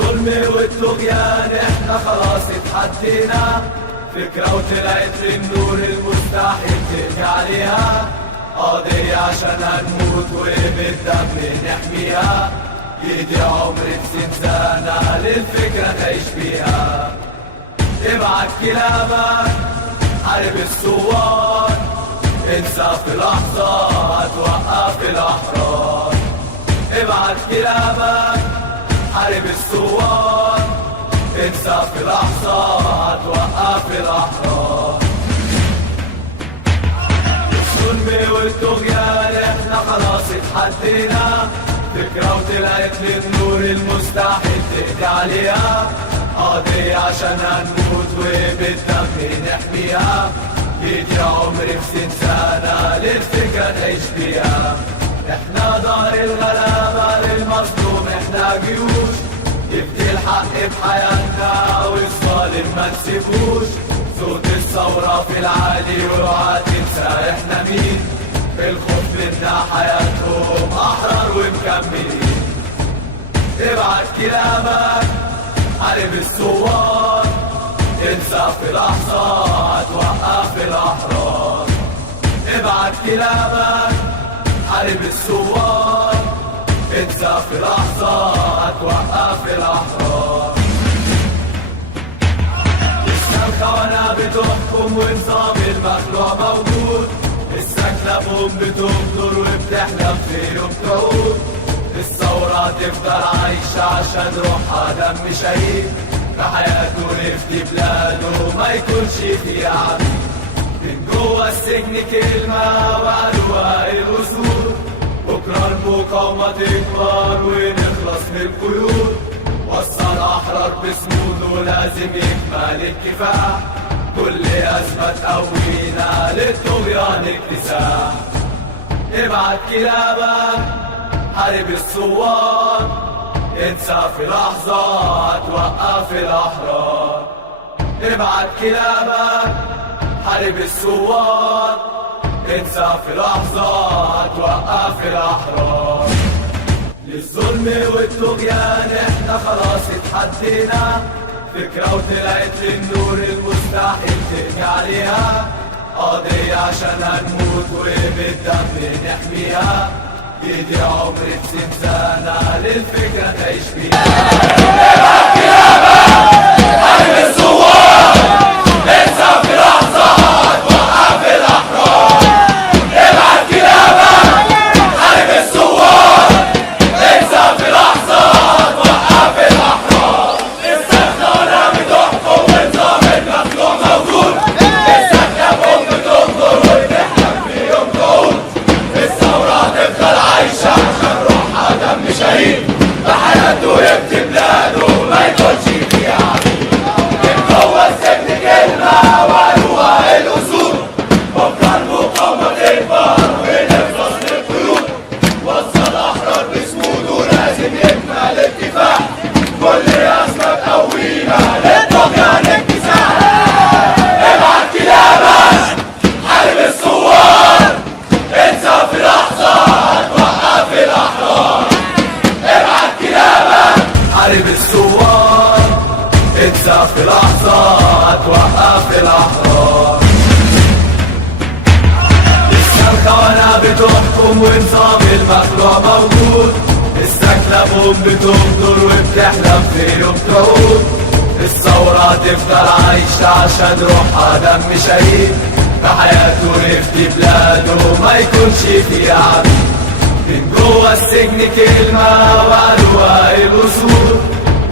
الظلم والطغيان احنا خلاص اتحدينا، فكرة وطلعت للنور المستحيل ترجع عليها، قضية عشان هنموت وبالدم نحميها، يدي عمري في زنزانة للفكرة تعيش بيها. ابعت كلامك حارب الثوار، انسى في لحظة هتوقف الأحرار. ابعت كلامك حارب الثوار، انسى في لحظة هتوقف الأحرار. الظلم والطغيان احنا خلاص اتحدينا، فكرة وطلعت للنور المستحيل تقضي عليها، قضية عشان هنموت وبالدم نحميها، يدي عمري في زنزانة للفكرة تعيش بيها. احنا ظهر الغلابة للمظلوم، احنا جيوش يبدي الحق بحياتنا والظالم ما نسيبوش، صوت الثورة في العالي واوعى تنسى احنا مين، بالخوف منا حياتهم احرار ومكملين. ابعت كلامك حارب الثوار، انسى في لحظة هتوقف الأحرار. ابعت كلامك حارب الثوار، انسى في لحظة هتوقف الأحرار. لسه الخونة بتحكم ونظام المخلوع موجود، السكنة بوم بتغدر وبتحلم في يوم تعود، الثورة تفضل عايشة عشان روحها دم شهيد، بحياته نفدي بلاده ما يكونش فيها عبيد. من جوه السجن كلمة وعلوها الأسود، بكرة المقاومة تكبر ونخلص من القيود، وصل أحرار بسموده لازم يكمل الكفاح، كل أزمة تقوينا للطغيان اكتساح. ابعت كلامك حارب الثوار، انسى في لحظة هتوقف الأحرار. ابعت كلامك حارب الثوار، انسى في لحظة هتوقف الأحرار. للظلم والطغيان احنا خلاص اتحدينا، فكرة وطلعت للنور المستحيل ترجع عليها، قضية عشان هنموت وبالدم نحميها، يدي عمري في زنزانة للفكرة تعيش بيها. ابعت كلامك حارب الثوار، انسى في لحظة هتوقف الأحرار. ابعت كلامك حارب الثوار، انسى في لحظة هتوقف الأحرار. السكنة بتحكم ونظام المخلوع موجود، السكنة بوم بتغدر وبتحلم في يوم تعود، الثورة تفضل عايشة عشان روحها دم شهيد، بحياته يبكي بلاده ما يكونش فيها عبيد. من جوه السجن كلمة وعلوها الأسود، بكرة المقاومة تكبر ونخلص من القيود، وصل أحرار بسموده لازم يكمل الكفاح، كل أزمة تقوينا للطغيان اكتساح. ابعت كلامك حارب الثوار، انسى في لحظة هتوقف الأحرار. ابعت كلامك حارب الثوار، انسى في لحظة هتوقف الأحرار. لسه الخونة بتحكم ونظام المخلوع موجود، السكنة بوم بتغدر وبتحلم في يوم تعود، الثورة تفضل عايشة عشان روحها دم شهيد، بحياته نفدي بلاده ما يكونش فيها عبيد. من جوه السجن كلمة وعلوها الأسود،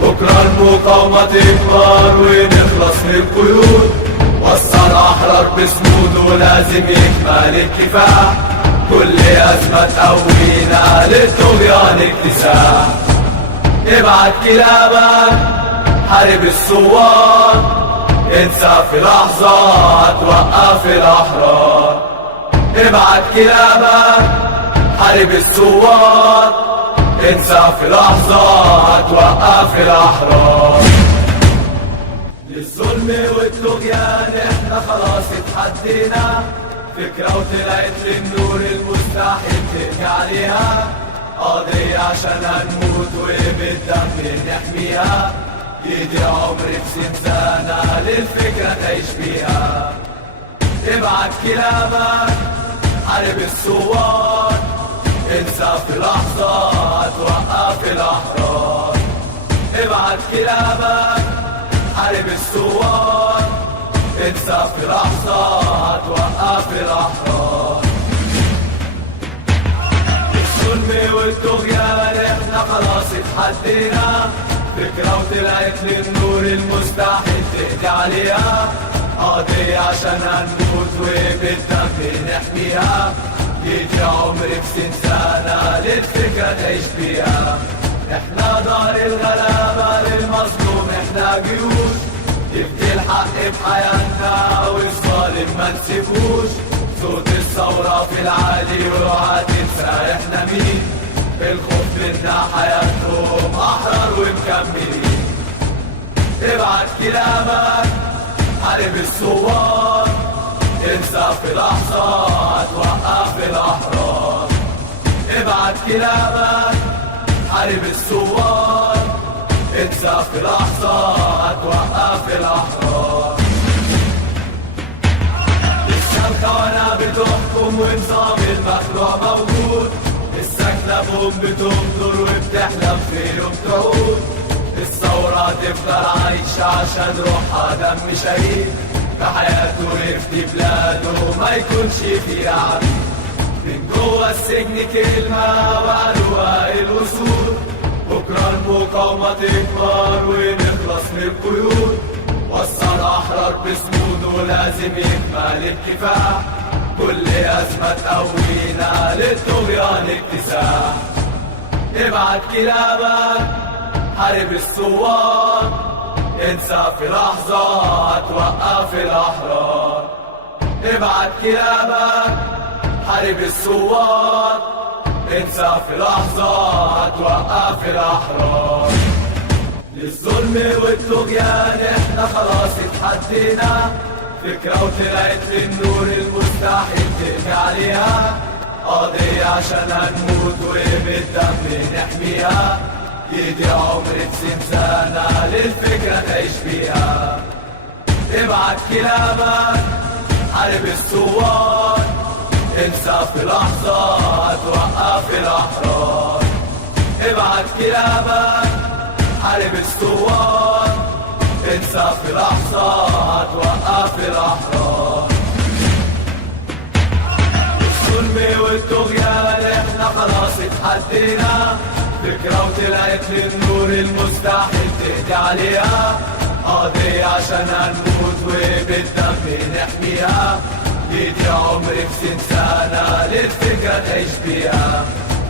بكرة المقاومة تكبر ونخلص من القيود، وصل أحرار بسموده لازم يكمل الكفاح، كل أزمة تقوينا للطغيان اكتساح. ابعت كلامك حارب الثوار، انسى في لحظة هتوقف الأحرار. ابعت كلامك حارب الثوار، انسى في لحظة هتوقف الأحرار. للظلم والطغيان احنا خلاص اتحدينا، فكرة وطلعت للنور المستحيل ترجع عليها، قضية عشان هنموت وبالدم نحميها. يدي عمري في زنزانة للفكرة تعيش فيها. ابعت كلامك حارب الثوار، انسى في لحظة توقف الأحرار. ابعت كلامك حارب الثوار، انسى في لحظة توقف الأحرار. الظلم والطغيان احنا خلاص اتحدينا، فكرة وطلعت للنور المستحيل تقضي عليها. قضية عشان هنموت وبالدم نحميها. يدي عمري في زنزانة للفكرة تعيش فيها. احنا دار الغلابة للمظلوم، احنا جيوش يبكي الحق بحياتنا والظالم ما نسيبوش. صوت الثورة في العالي وروعة تنسى احنا مين، الخوف منا حياتهم أحرار ومكملين. ابعت كلامك حارب الثوار، انسى في لحظة توقف الأحرار. ابعت كلامك حارب الثوار، انسى في لحظة توقف الأحرار. لسه الخونة بتحكم ونظام المخلوع موجود، السكنة بوم بتمطر وبتحلم في يوم تعود. الثورة تفضل عايشة عشان روحها دم شهيد، بحياته يفدي بلاده ما يكونش فيه عبيد. من جوه السجن كلمة وعلوها الوصول، بكرة المقاومة تكبر ونخلص من القيود. وصل أحرار بصموده لازم يكمل الكفاح، كل أزمة تقوينا للطغيان اكتساح. ابعت كلامك حارب الثوار، انسى في لحظة توقف الأحرار. ابعت كلامك حارب الثوار، انسى في لحظة توقف الأحرار. للظلم والطغيان احنا خلاص اتحدينا، فكرة وطلعت للنور المستحيل تقضي عليها. قضية عشان هنموت وبالدم نحميها. يدي عمري في زنزانة للفكرة تعيش فيها. ابعت كلامك حارب الثوار، انسى في لحظة توقف الأحرار. ابعت كلامك حارب الثوار، انسى في لحظة توقف الأحرار. الظلم والطغيان احنا خلاص اتحدينا، فكرة وطلعت للنور المستحيل تقضي عليها. قضية عشان هنموت وبالدم نحميها. يدي عمري في زنزانة للفكرة تعيش فيها.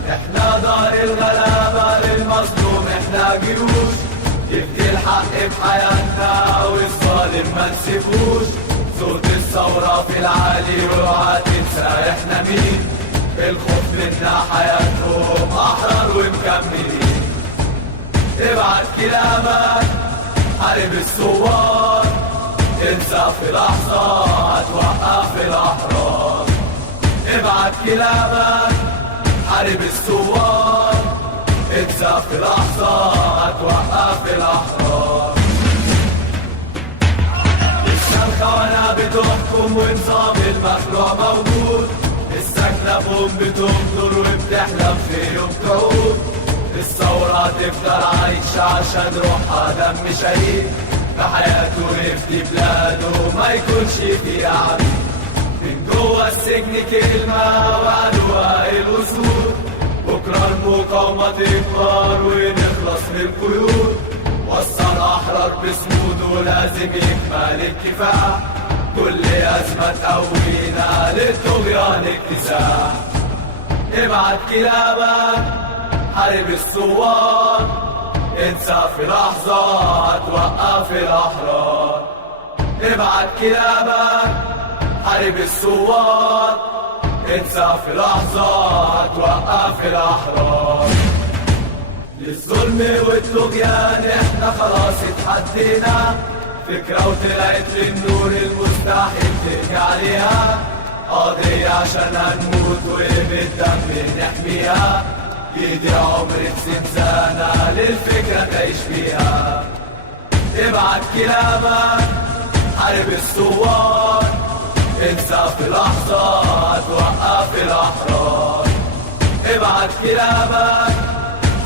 احنا دار الغلابة للمظلوم، احنا جيوش يبكي الحق بحياتنا والظالم ما نسيبوش. صوت الثورة في العالي وروعة تنسى احنا مين، الخوف منا حياتهم أحرار ومكملين. ابعت كلامك حارب الثوار، انسى في لحظة توقف الأحرار. ابعت كلامك حارب الثوار، انسى في لحظة توقف الأحرار. لسه الخونة بتحكم ونظام المخلوع موجود، السكنة بوم بتمطر وبتحلم في يوم تعود. الثورة تفضل عايشة عشان روحها دم شهيد، بحياته يفدي بلاده ما يكونش فيه عبيد. من جوه السجن كلمة وعلوها الوصول، بكرة المقاومة تكبر ونخلص من القيود. وصل أحرار بصموده لازم يكمل الكفاح، كل أزمة تقوينا للطغيان اكتساح. ابعت كلامك حارب الثوار، انسى في لحظة توقف الأحرار. ابعت كلامك حارب الثوار، انسى في لحظة توقف الأحرار. للظلم والطغيان احنا خلاص اتحدينا، فكرة وطلعت للنور المستحيل تقضي عليها. قضية عشان هنموت وبالدم نحميها. يدي عمري في زنزانة للفكرة تعيش فيها. ابعت كلامك حارب الثوار، انسى في لحظة توقف الأحرار. ابعت كلامك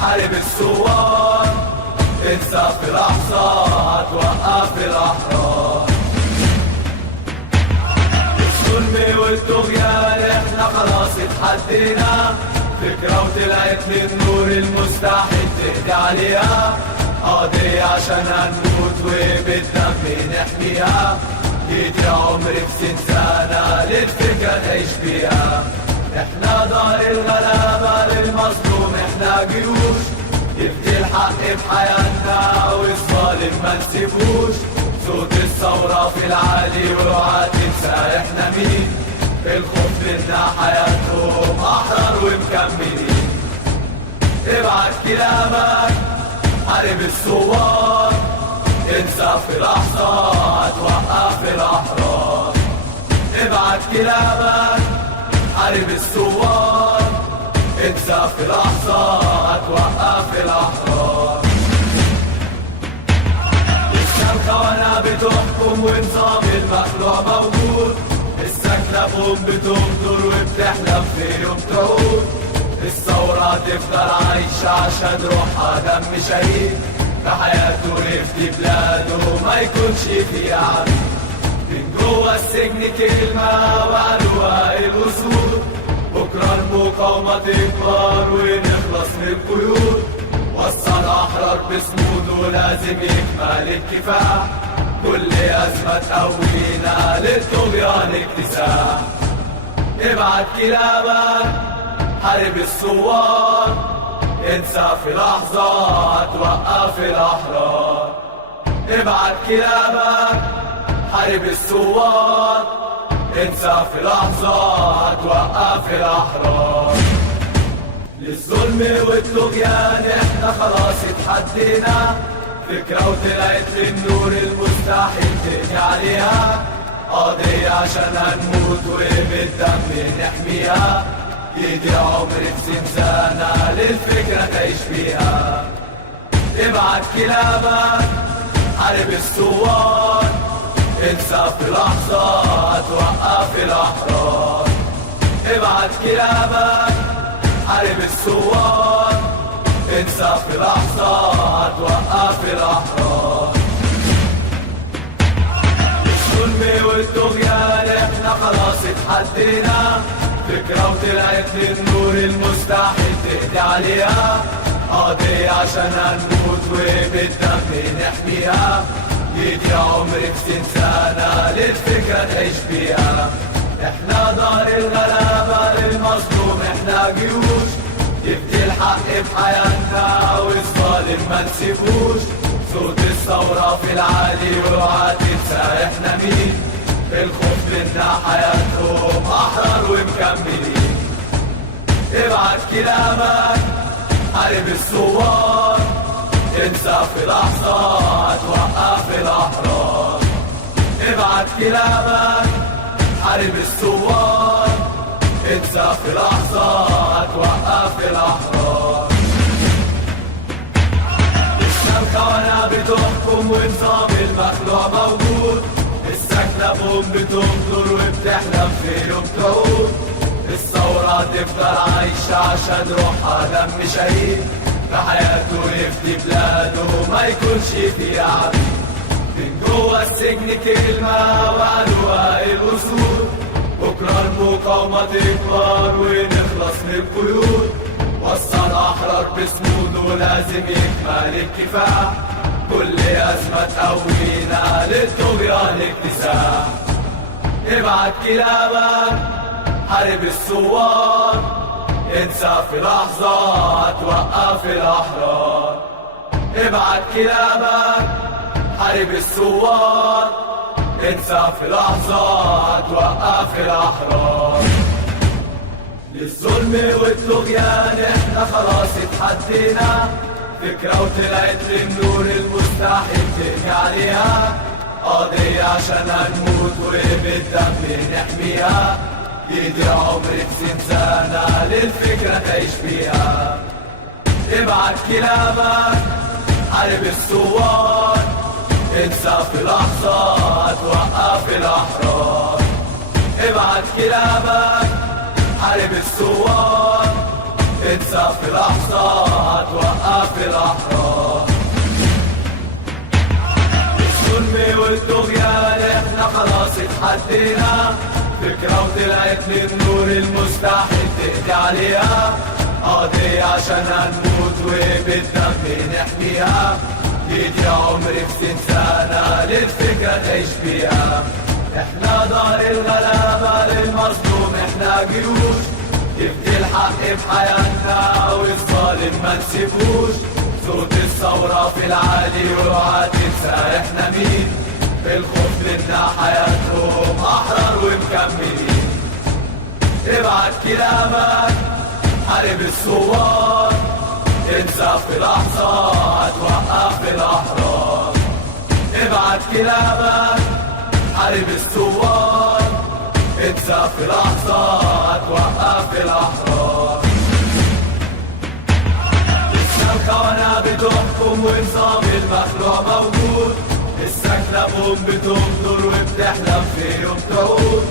حارب الثوار، انسى في لحظة توقف الأحرار. الظلم والطغيان احنا خلاص اتحدينا، فكرة وطلعت للنور المستحيل تهدي عليها. قضية عشان هنموت وبالدم نحميها، يدي عمري في زنزانة للفكرة تعيش فيها. احنا دار الغلابة للمظلوم، احنا جيوش يفدي الحق بحياتنا والظالم ما نسيبوش. صوت الثورة في العالي واوعى تنسى احنا مين، الخوف منا حياتهم أحرار ومكملين. ابعت كلامك حارب الثوار، انسى في لحظة توقف الأحرار. ابعت كلامك حارب الثوار، انسى في لحظة توقف الأحرار. لسه الخونة بتحكم ونظام المخلوع موجود، السكنة بوم بتغدر وبتحلم في يوم تعود. الثورة تفضل عايشة عشان روحها دم شهيد، بحياته يفدي بلاده ما يكونش فيها عبيد. من جوه السجن كلمة وعلوها الأسود، بكرة المقاومة تكبر ونخلص من القيود. وصل أحرار بصموده لازم يكمل الكفاح، كل أزمة تقوينا للطغيان اكتساح. ابعت كلامك حارب الثوار، انسى في لحظة توقف الأحرار. ابعت كلامك حارب الثوار، انسى في لحظة توقف الأحرار. للظلم والطغيان احنا خلاص اتحدينا، فكرة وطلعت للنور المستحيل تهدي عليها. قضية عشان هنموت وبالدم نحميها، يدي عمري في زنزانة للفكرة تعيش فيها. ابعت كلامك حارب الثوار، انسى في لحظة توقف الأحرار. ابعت كلامك حارب الثوار، انسى في لحظة توقف الأحرار. الظلم والطغيان احنا خلاص اتحدينا، فكرة وطلعت للنور المستحيل تهدي عليها. قضية عشان هنموت وبالدم نحميها، يدي عمري في زنزانة للفكرة تعيش فيها. احنا دار الغلابة للمظلوم، احنا جيوش يفدي الحق بحياتنا والظالم ما نسيبوش. صوت الثورة في العالي واوعى تنسى احنا مين، الخوف منا حياتهم أحرار ومكملين. ابعت كلامك حارب الثوار، انسى في لحظة توقف الأحرار. ابعت كلامك حارب الثوار، انسى في لحظة توقف الأحرار. لسه الخونة بتحكم ونظام المخلوع موجود، السكنة بوم بتغدر وبتحلم في يوم تعود. الثورة تفضل عايشة عشان روحها دم شهيد، بحياته يفدي بلاده ما يكونش فيها عبيد. من جوه السجن كلمة وعلوها الأسود، بكرة المقاومة تكبر ونخلص من القيود. وصل أحرار بصموده لازم يكمل الكفاح، كل أزمة تقوينا للطغيان اكتساح. ابعت كلامك حارب الثوار، انسى في لحظة توقف الأحرار. ابعت كلامك حارب الثوار، انسى في لحظة توقف الأحرار. للظلم والطغيان احنا خلاص اتحدينا، فكرة وطلعت للنور المستحيل تهدي عليها. قضية عشان هنموت وبالدم نحميها، يدي عمري في زنزانة للفكرة تعيش فيها. ابعت كلامك حارب الثوار، انسى في لحظة توقف الأحرار. ابعت كلامك حارب الثوار، انسى في لحظة توقف الأحرار. الظلم والطغيان احنا خلاص اتحدينا، فكرة وطلعت للنور المستحيل تقضي عليها، قضية عشان هنموت وبالدم نحميها. يجي عمري في 60 سنة للفكرة تعيش فيها. احنا دار الغلابة للمظلوم، احنا جيوش يفدي الحق بحياتنا والظالم ما نسيبوش. صوت الثورة في العالي وروعة تنسى احنا مين، بالخوف لنا حياتهم أحرار ومكملين. ابعت كلامك حارب الثوار، انسى في لحظة توقف الأحرار. ابعت كلامك حارب الثوار، انسى في لحظة توقف الأحرار. لسه الخونة بتحكم ونظام المخلوع موجود، لسه كلابهم بتغدر وبتحلم في يوم تعود.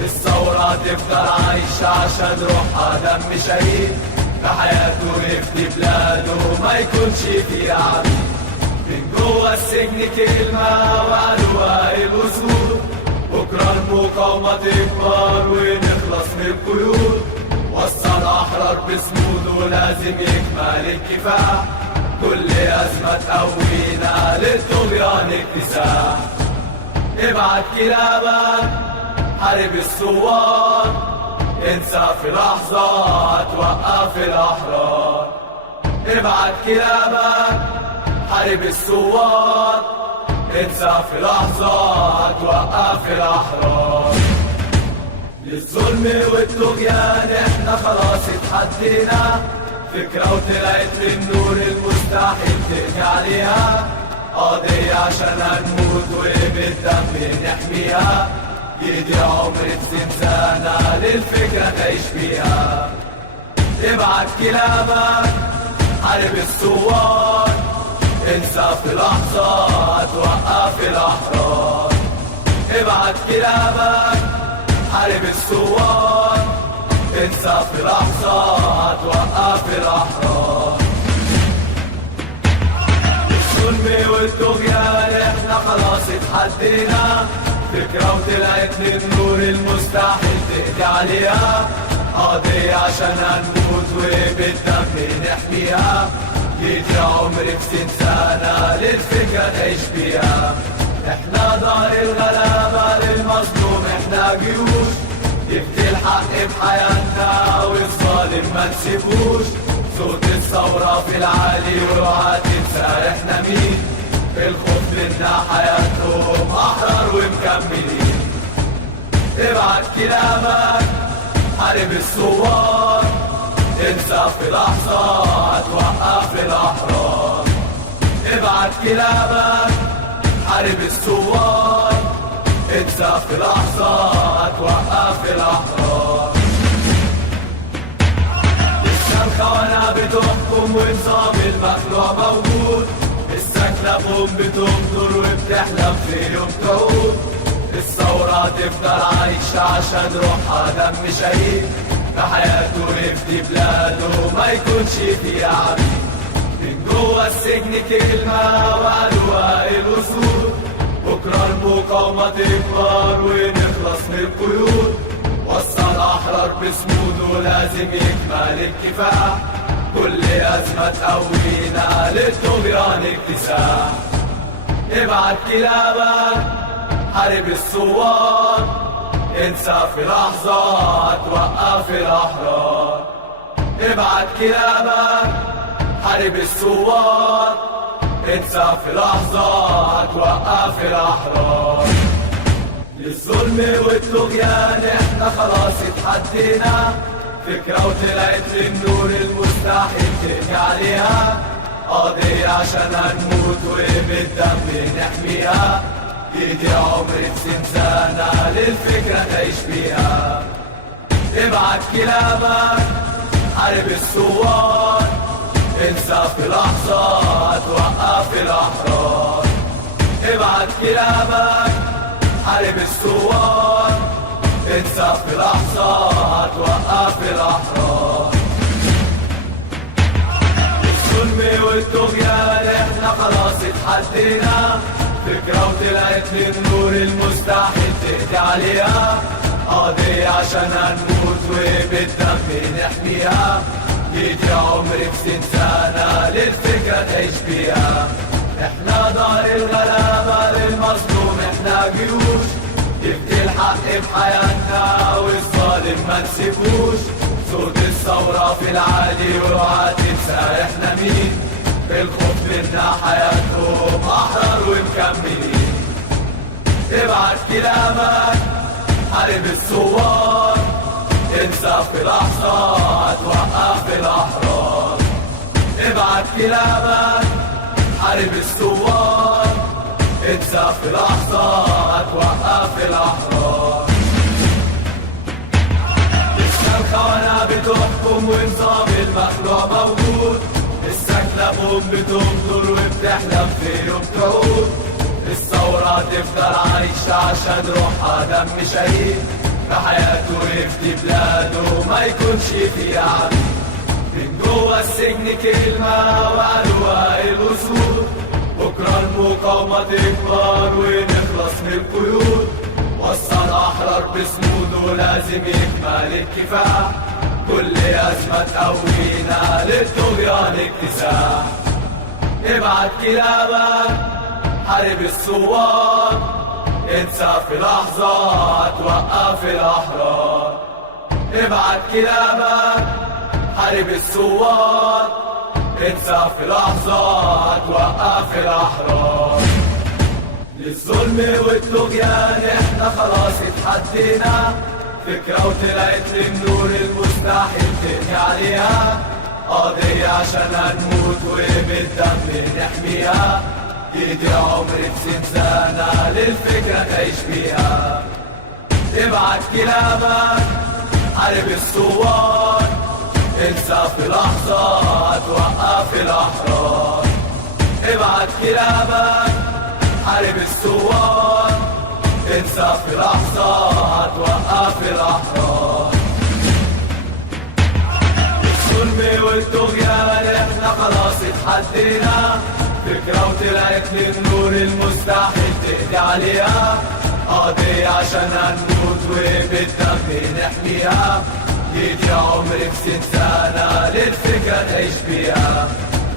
الثورة تفضل عايشة عشان روحها دم شهيد، بحياته يفدي بلاده ما يكونش فيه عبيد. من جوه السجن كلمة وقالوها الأسود، بكرة المقاومة تكبر ونخلص من القيود. وصل أحرار بصموده لازم يكمل الكفاح، كل أزمة تقوينا للطغيان اكتساح. ابعت كلامك حارب الثوار، انسى في لحظة توقف الأحرار. ابعت كلامك حارب الثوار، انسى في لحظة توقف الأحرار. للظلم والطغيان احنا خلاص اتحدينا، فكرة وطلعت للنور المستحيل تقضي عليها، قضية عشان هنموت وبالدم نحميها. يجي عمري في 60 سنة للفكرة تعيش فيها. ابعت كلامك حارب الثوار، انسى في لحظة توقف الأحرار. ابعت كلامك حارب الثوار، انسى في لحظة توقف الأحرار. الظلم والطغيان احنا خلاص اتحدينا، فكرة وطلعت للنور المستحيل تقضي عليها، قضية عشان هنموت وبالدم نحميها. يجي عمري في 60 سنة للفكرة تعيش فيها. احنا دار الغلابة للمظلوم، احنا جيوش يفدي الحق بحياتنا والظالم ما نسيبوش. صوت الثورة في العالي وروعة تنسى احنا مين، بالخوف لنا حياتهم أحرار ومكملين. ابعت كلامك حارب الثوار، انسى في لحظة توقف الأحرار. ابعت كلامك حارب الثوار، انسى في لحظة توقف الأحرار. لسه الخونة بتحكم ونظام المخلوع موجود، لسه كلابهم بتغدر وبتحلم في يوم تعود. الثورة تفضل عايشة عشان روحها دم شهيد، بحياته يفدي بلاده ما يكونش فيه عبيد. من جوه السجن كلمة وقالوها الأسود، بكرة المقاومة تكبر ونخلص من القيود. وصل أحرار بصموده لازم يكمل الكفاح، كل أزمة تقوينا للطغيان اكتساح. ابعت كلامك حارب الثوار، انسى في لحظة توقف الأحرار. ابعت كلامك حارب الثوار، انسى في لحظة توقف الأحرار. للظلم والطغيان احنا خلاص اتحدينا، فكرة وطلعت للنور المستحيل تقضي عليها، قضية عشان هنموت وبالدم نحميها. يجي عمري في 60 سنة للفكرة تعيش فيها. ابعت كلامك حارب الثوار، انسى في لحظة توقف الأحرار. ابعت كلامك حارب الثوار، انسى في لحظة توقف الأحرار. الظلم والطغيان احنا خلاص اتحدينا، فكرة وطلعت للنور المستحيل تهدي عليها، قضية عشان هنموت وبالدم نحميها، يجي عمري في 60 سنة للفكرة تعيش بيها. احنا دار الغلابة للمظلوم، احنا جيوش يفدي الحق بحياتنا والظالم ما نسيبوش. صوت الثورة في العالي واوعى تنسى احنا مين، بالخوف منا حياتهم أحرار ومكملين. ابعت كلامك حارب الثوار، انسى في لحظة توقف الأحرار. ابعت كلامك حارب الثوار، انسى في لحظة توقف الأحرار. لسه الخونة بتحكم ونظام المخلوع موجود، السكنة بوم بتمطر وبتحلم في يوم تعود. الثورة تفضل عايشة عشان روحها دم شهيد، بحياته يفدي بلاده ما يكونش فيها عبيد. من جوه السجن كلمة وقالوها الأسود، بكرة المقاومة تكبر ونخلص من القيود. وصل أحرار بسنوده لازم يكمل الكفاح، كل أزمة تقوينا للطغيان اكتساح. ابعت كلامك حارب الثوار، انسى في لحظة توقف الأحرار. ابعت كلامك حارب الثوار، انسى في لحظة توقف الأحرار. للظلم والطغيان احنا خلاص اتحدينا، فكرة وطلعت للنور المستحيل تهدي عليها، قضية عشان هنموت وبالدم نحميها، يجي عمري في 60 سنة للفكرة تعيش بيها. ابعت كلامك حارب الثوار، انسى في لحظة توقف الأحرار. ابعت كلامك حارب الثوار، انسى في لحظة توقف الأحرار. الظلم والطغيان احنا خلاص اتحدينا، فكرة وطلعت للنور المستحيل تهدي عليها، قضية عشان هنموت وبالدم نحميها، يجي عمري في 60 سنة للفكرة تعيش بيها.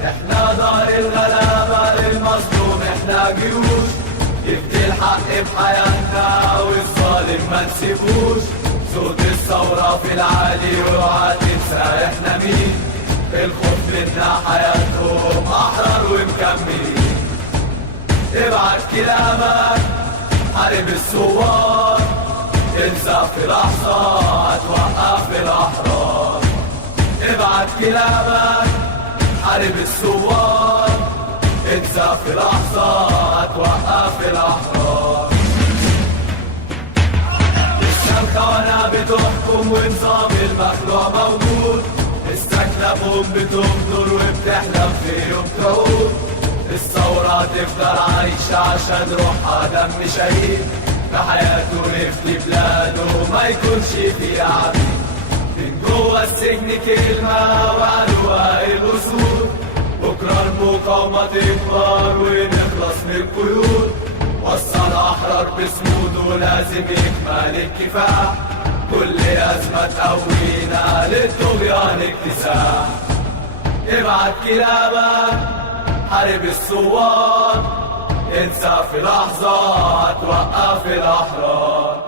احنا دار الغلابة للمظلوم، احنا جيوش يفدي الحق بحياتنا والظالم ما نسيبوش. صوت الثورة في العالي واوعى تنسى احنا مين، الخوف منا حياتهم أحرار ومكملين. ابعت كلامك حارب الثوار، انسى في لحظة توقف الأحرار. ابعت كلامك حارب الثوار، انسى في لحظة توقف الأحرار. لسه الخونة بتحكم ونظام المخلوع موجود، السكنة بوم بتمطر وبتحلم في يوم تعود. الثورة تفضل عايشة عشان روحها دم شهيد، بحياته يفدي بلاده ما يكونش فيها عبيد. من جوه السجن كلمة وقالوها الأسود، بكرة المقاومة تكبر ونخلص من القيود. وصل أحرار بسنوده لازم يكمل الكفاح، كل أزمة تقوينا للطغيان اكتساح. ابعت كلامك حارب الثوار، انسى في لحظة توقف الأحرار.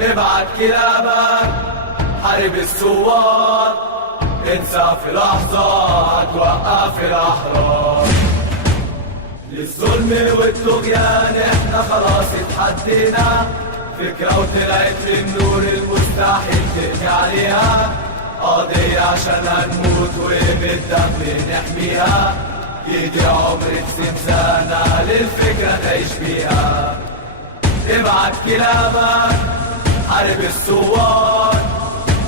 ابعت كلامك حارب الثوار، انسى في لحظة توقف الأحرار. للظلم والطغيان احنا خلاص اتحدينا، فكرة وطلعت للنور المستحيل تهدي عليها، قضية عشان هنموت وبالدم نحميها، يجي عمري في 60 سنة للفكرة تعيش بيها. ابعت كلامك حارب الثوار،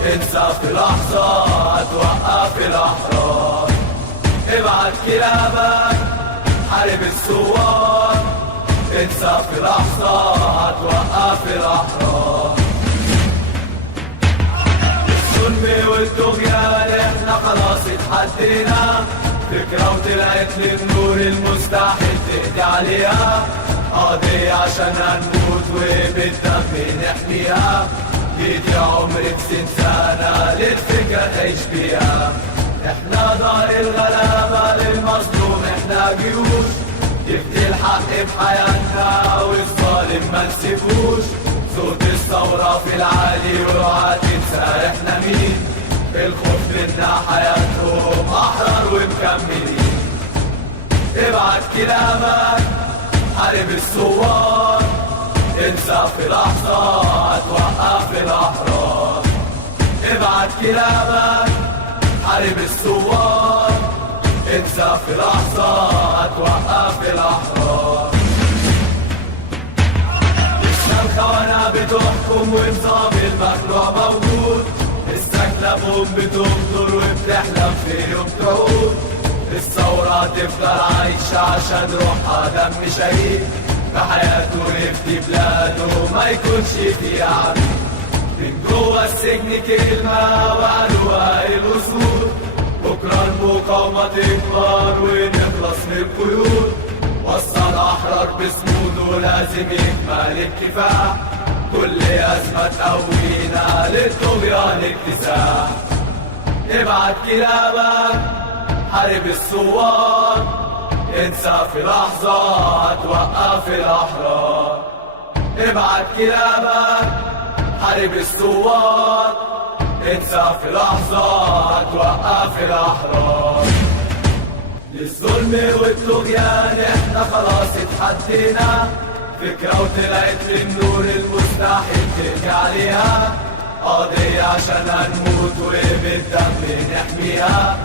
انسى في لحظة توقف الأحرار. ابعت كلابك حارب الثوار، انسى في لحظة هتوقف الأحرار. الظلم والطغيان احنا خلاص اتحدينا، فكرة وطلعت للنور المستحيل تهدي عليها، قضية عشان هنموت وبالدم نحميها، يجي عمرك 60 سنة للفكرة تعيش بيها. احنا دار الغلابة للمظلوم، احنا جيوش يفدي الحق بحياتنا والظالم ما نسيبوش، صوت الثورة في العالي واوعى تنسى احنا مين، الخوف منا حياتهم احرار ومكملين. ابعت كلامك حارب الثوار، انسى في لحظة هتوقف الأحرار. ابعت كلامك حارب الثوار، انسى في لحظة هتوقف الأحرار. لسه الخونة بتحكم ونظام المخلوع موجود، استكلبهم بتغدر وبتحلم في يوم تعود، الثورة تفضل عايشة عشان روحها دم شهيد، بحياته يفدي بلاده ما يكونش فيها عبيد. من جوه السجن كلمة وقالوها الأسود، بكرة المقاومة تكبر ونخلص من القيود، وصل أحرار بصموده لازم يكمل الكفاح، كل أزمة تقوينا للطغيان اكتساح. ابعت كلابك حارب الثوار، انسى في لحظة هتوقف الأحرار. ابعت كلابك حارب الثوار، انسى في لحظة هتوقف الأحرار. للظلم والطغيان احنا خلاص اتحدينا، فكرة وطلعت للنور المستحيل ترجع عليها، قضية عشان هنموت وبالدم نحميها،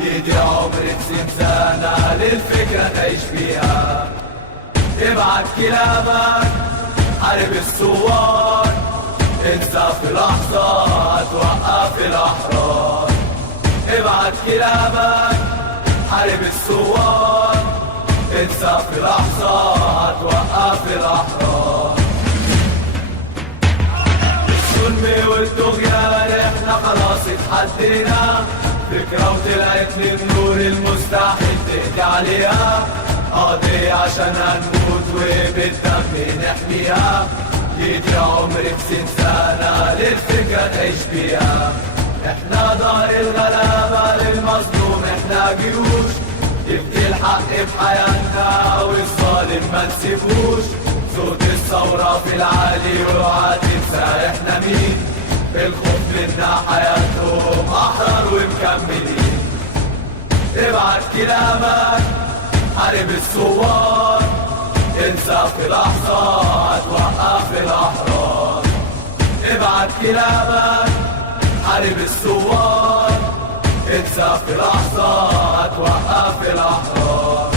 يجي عمرك 60 سنة للفكرة تعيش بيها. ابعت كلامك حارب الثوار، انسى في لحظة هتوقف الأحرار. ابعت كلامك حارب الثوار، انسى في لحظة هتوقف الأحرار. الظلم والطغيان احنا خلاص اتحدينا، فكرة وطلعت للنور المستحيل تهدي عليها، قضية عشان هنموت وبالدم نحميها، يجي عمرك 60 سنة للفكرة تعيش بيها. احنا دار الغلابة للمظلوم، احنا جيوش يفدي الحق بحياتنا والظالم ما نسيبوش، صوت الثورة في العالي واوعى تنسى احنا مين، الخوف منا حياتهم احرار ومكملين. ابعت كلامك حارب الثوار، انسى في لحظة هتوقف الأحرار. ابعت كلامك حارب الثوار، انسى في لحظة هتوقف الأحرار.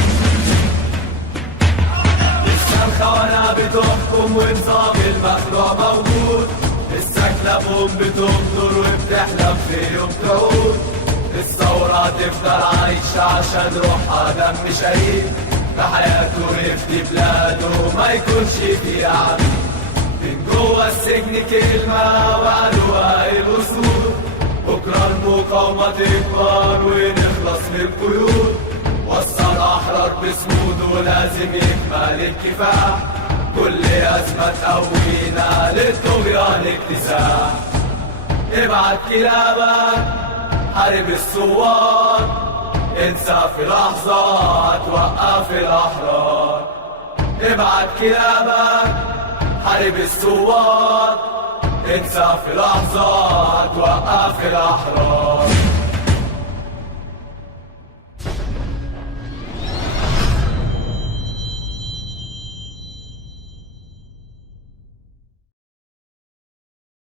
لسه الخونة بتحكم ونظام المخلوع موجود، استكلبهم بتغدر وبتحلم في يوم تعود، الثورة تفضل عايشة عشان روحها دم شهيد، بحياته يفدي بلاده ما يكونش فيها عبيد. من جوه السجن كلمة وقالوها الأسود، بكرة المقاومة تكبر ونخلص من القيود، وصل أحرار بصموده لازم يكمل الكفاح، كل أزمة تقوينا للطغيان اكتساح. ابعت كلابك حارب الثوار، انسى في لحظة هتوقف الأحرار. ابعت كلابك حارب الثوار، انسى في لحظة هتوقف الأحرار.